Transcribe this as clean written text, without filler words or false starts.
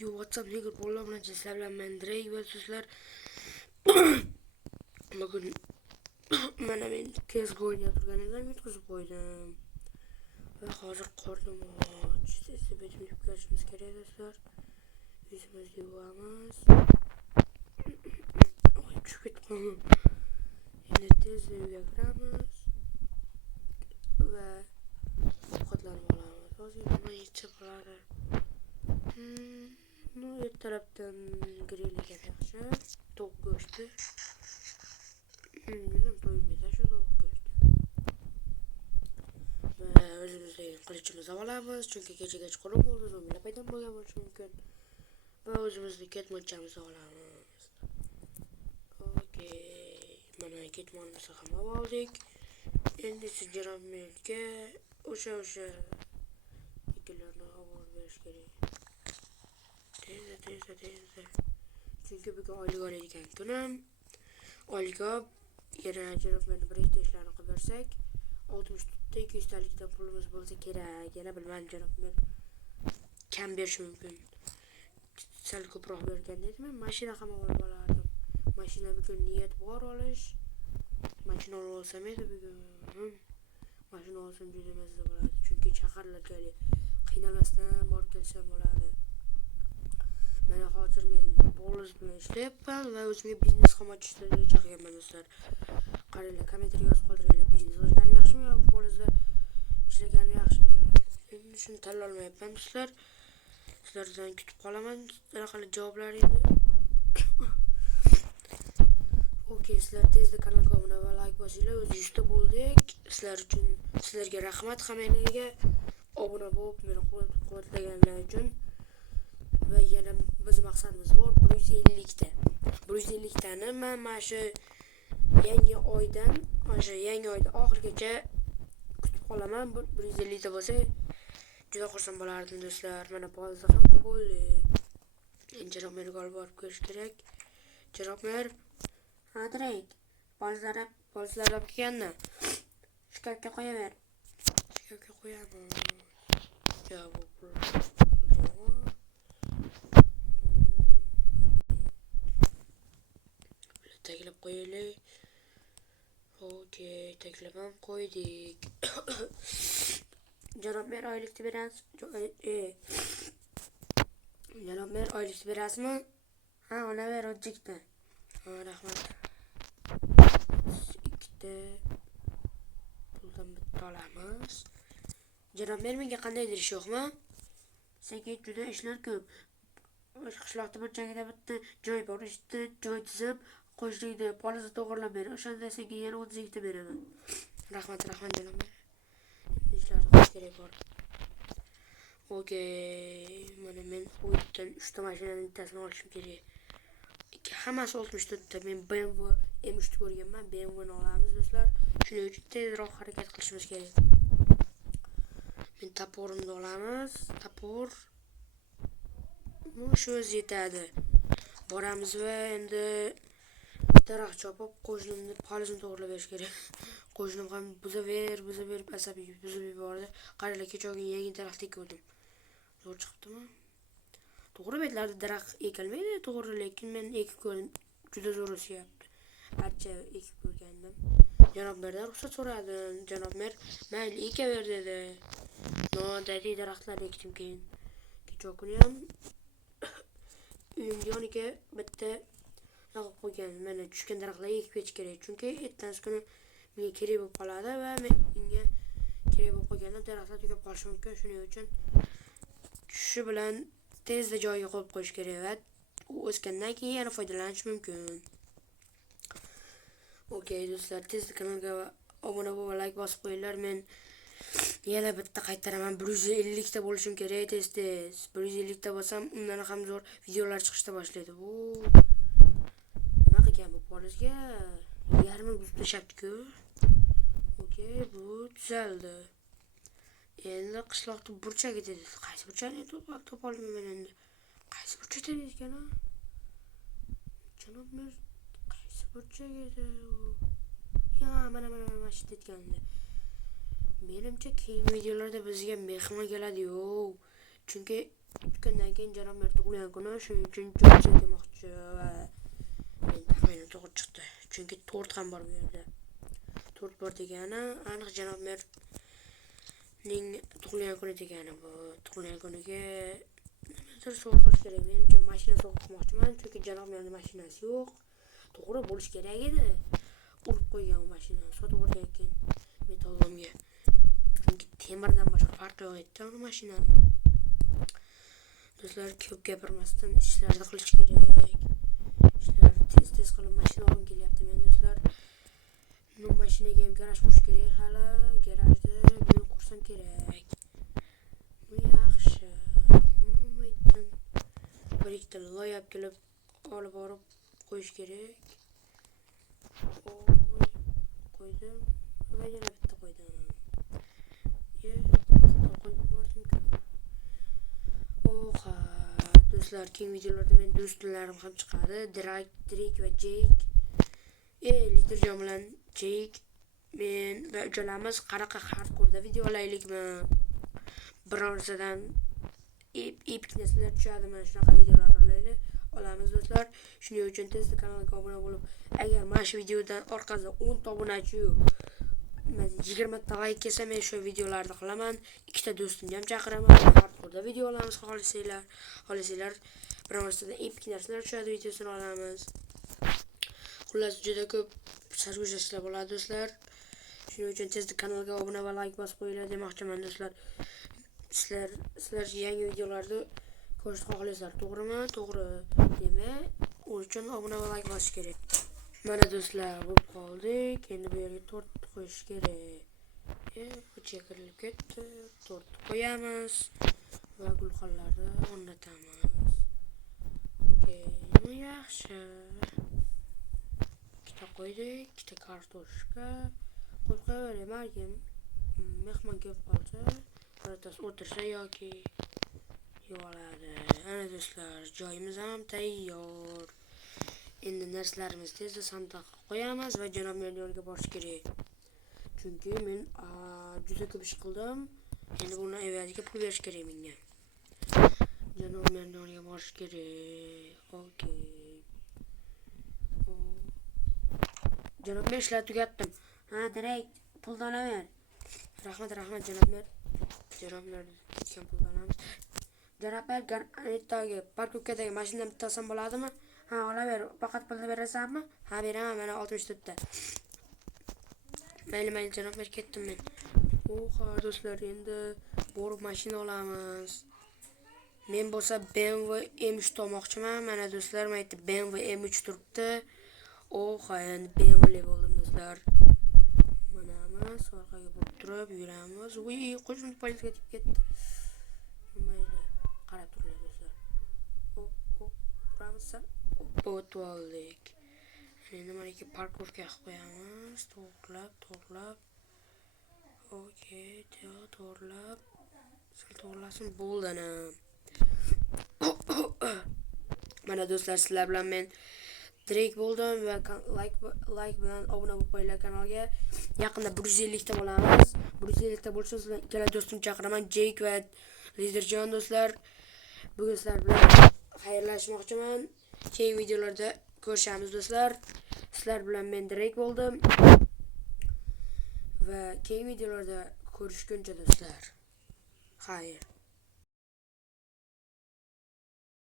Yo, WhatsApp nigga bolalar bilan sizlar bilan men Drake va sizlar bugun mana men CS:GO o'ynab turganimdan yutqizib qo'ydim. Va hozir qornim och. Tezda bitib yurishimiz kerak do'stlar. Yuzimizga yuvamiz. Oy, tushib ketdim. Endi tezda uyga kiramiz va ovqatlanib olamiz. Hozir nima yechib bo'ladi? Bu tarafdan grill ekan yaxshi. Tovuq go'shti. Nima to'ymaydi shu tovuq go'shti. Va o'zimizga qilichimizni olamiz, chunki kechagacha qo'lim bo'ldi, zombilar paydo bo'lgan bo'lishi mumkin. Va o'zimizga ketmonchamizni olamiz. Okey. Mana ketmonimizni ham oldik. Endi Janob-Melga o'sha ikkilarni olib berish kerak. Tezda. Chunki bugun oylik oladigan kunim. Oylik olib, yana Janob-Melni bir-ikki ishlarni qilib bersak, 60 ta 200 talikdan pulimiz bo'lsa kerak. Yana bilmadim, Janob-Mel kam berishi mumkin. Sal ko'proq bergan dedim, mashina ham olib olardim. Mashina bugun niyat bor olish. Mashina olsam edi bugun. Mashina olsam juda mazza bo'ladi. Chunki shaharlarga qiynalmasdan borib kelsam bo'ladi. Mana hozir men Poliz bilan ishlayapman va o'zimga biznes ham ochishga chaqirganman do'stlar. Qaranglar, kommentar yozib qoldiringlar. Biznes ochganim yaxshimi yoki Polizda ishlaganim yaxshimi? Endi shuni tanlay olmayapman do'stlar. Sizlardan kutib qolaman qanaqa javoblaringizni. Okey, sizlar tezda kanalga obuna va like bosinglar. O'z 100 ta bo'ldik. Sizlar uchun sizlarga rahmat, hammanglarga obuna bo'lib meni qo'llab-quvvatlaganlar uchun. Va yana biz maqsadimiz bor 150 ta. 150 tani men mana shu yangi oyda oxirigacha kutib qolaman. 150 ta bo'lsa juda xursand bo'lardim do'stlar. Mana Polizda ham bo'ldi. Endi Janob-Melga olib borib ko'rish kerak. Janob-Mel, Drake, Polizlar olib kelganmi? Shkafga qo'yaver. Shkafga qo'yamiz. Javob. Taklif qo'yaylik. Okey, taklif ham qo'ydik. Janob-Mel oylikni berasiz? Janob-Mel oylikni berasizmi? Ha, olaver o'zikni. Ha, rahmat. Ikkita puldan bitta olamiz. Janob-Mel, menga qandaydir ish yo'qmi? Senga juda ishlar ko'p. Qishloqda burchagida bitta joy bor, ishda joy tizib qo'shlikda Polizda to'g'irlab ber. O'shanda senga yana 32 ta beraman. Rahmat Janob-Mel. Ishlar qilish kerak bor. Okey, mana men u yerdan 3 ta mashinaning bittasini olishim kerak. Hammasi 64 ta. Men BMW M3 ko'rganman. BMWni olamiz do'stlar. Shuning uchun tezroq harakat qilishimiz kerak. Men toporimni olamiz. Topor shu o'zi yetadi. Boramiz va endi daraxt chopib qo'shnimni Polizni to'g'irlab berish kerak. Qo'shnim ham buzaver asabiy buzib yubordi. Qaranglar, kechagina yangi daraxt ekdim. Zo'r chiqibdimi? To'g'ri betlarda daraxt ekilmaydi, to'g'ri, lekin men ekib ko'rdim. Juda zo'r o'syapti. Archa ekib ko'rgandim. Janob-Meldan ruxsat so'radim. Janob-Mel mayli ekaver dedi. Noodatiy daraxtlar ekdim keyin. Kecha kuni ham uyimga yoniga bitta naqib qo'ygan. Mana tushgan daraxtlarga ekib ketish kerak. Chunki ertasi kuni menga kerak bo'lib qoladi va menga kerak bo'lib qolganda daraxtlar tugab qolishi mumkin. Shuning uchun shu bilan tezda joyiga qo'yib qo'yish kerak va u o'sgandan keyin yana foydalanish mumkin. Okey do'stlar, tezda kanalga obuna bo'lib like bosib qo'yinglar. Men yana bitta qaytaraman. 150 ta bo'lishim kerak tez. 150 ta bo'lsam, undan ham zo'r videolar chiqishda boshlaydi. Nima qilgan bu Polizga? Yarmi buzib tashabdi-ku. Okey, bu tuzaldi. Endi qishloqda burchagi dedi. Qaysi burchakni topolmayman endi. Qaysi burchakda ekan? Janob-Mel, qaysi burchak edi u? Ya, mana shu ketgandi. Menimcha keyingi videolarda bizga mehmon keladi-yu. Chunki 3 kundan keyin janob mer tug'ilgan kuni, shuning uchun jo'ncha demoqchi va men taxminim to'g'ri chiqdi. Chunki tort ham bor bu yerda. Tort bor degani aniq janob merning tug'ilgan kuni degani bu. Tug'ilgan kuniga nimadir sovg'a qilish kerak. Menimcha mashina sovg'a qilmoqchiman, chunki janob merning mashinasi yo'q. To'g'ri bo'lish kerak edi. Urib qo'ygan mashinani sotib olgan ekan metallomga. Chunki temirdan boshqa farqi yo'q edi uni mashinani. Do'stlar, ko'p gapirmasdan ishlarni qilish kerak. Ishlarni tez qilib mashina olib kelyapti men do'stlar. Bu mashinaga ham garaj qurish kerak hali. Garajda buni qursam kerak. Bu yaxshi. Nima aytdim? Bir ikkita loy olib kelib olib borib qo'yish kerak. Qo'ydim va yana bitta qo'ydim. Do'stlar, keyingi videolarda men do'stlarim ham chiqadi. Drake va Jake. Liderjon bilan Jake men va uchalamiz qanaqa hardcore video olaylikmi? Birortadan epic narsalar tushadimi? Shunaqa videolar olamiz do'stlar. Shuning uchun tezda kanalga obuna bo'lib, agar mana shu videodan orqasida 10 ta obunachi 20 ta like kelsa men shu videolarni qilaman. 2 ta do'stimni ham chaqiraman. Hardcore video olamiz xohlasanglar. Birortadan epic narsalar tushadi videosini olamiz. Xullas juda ko'p sarguzashtlar bo'ladi do'stlar. Shuning uchun tezda kanalga obuna va like bosib qo'yinglar demoqchiman do'stlar. Sizlar yangi videolarni ko'rishni xohlaysizlar, to'g'rimi? To'g'ri. Demak, uning uchun obuna va like bosish kerak. Mana do'stlar, bo'lib qoldik. Endi bu yerga tort qo'yish kerak. Ichiga kirilib ketdi. Tort qo'yamiz va gulxanlarni o'rnatamiz. Okey, yaxshi. Ikkita qo'ydik, ikkita kartoshka. Qo'yavering, margim mehmon kelib qolsa, birortasi o'tirsa yoki yig'oladi. Ana do'stlar, joyimiz ham tayyor. Endi narsalarimizni tezda sandiqqa qo'yamiz va janob merga borish kerak. Chunki men juda ko'p ish qildim. Endi buni evaziga pul berish kerak menga. Janob merga borish kerak. Okey. Janob mer, ishlar tugatdim. Direkt pulni olaver. Rahmat janob mer. Janob mer ketgan pulni olamiz. Janob mer, garantiyagi parkovkadagi mashinadan bittasi bo'ladimi? Olaver. Faqat pulni berasanmi? Ha, beraman. Mana 64 ta. Mayli, janob mer, ketdim men. Do'stlar, endi borib mashina olamiz. Men bo'lsa BMW M3 olmoqchiman. Mana do'stlar, men aytdim BMW M3 turibdi. Endi BMW bo'ldim do'stlar. Manamiz orqaga burib turib yuramiz. Qo'shimcha politsiyaga ketib ketdi. Mayli, qarab turinglar do'stlar. Turamiz. O'tib oldik. Endi mana ikki parkovka qilib qo'yamiz. To'g'rilab. Okey, to'g'rilab. To'g'rilasin bo'ldini. Mana do'stlar, sizlar bilan men Drake bo'ldim va like bilan obuna bo'lib qo'yinglar kanalga. Yaqinda 150 ta bo'lamiz. 150 ta bo'lsa sizlar ikkala do'stimni chaqiraman, Jake va Liderjon do'stlar. Bugun sizlar bilan xayrlashmoqchiman. Keyingi videolarda ko'rishamiz do'stlar. Sizlar bilan men Drake bo'ldim. Va keyingi videolarda ko'rishguncha do'stlar. Xayr.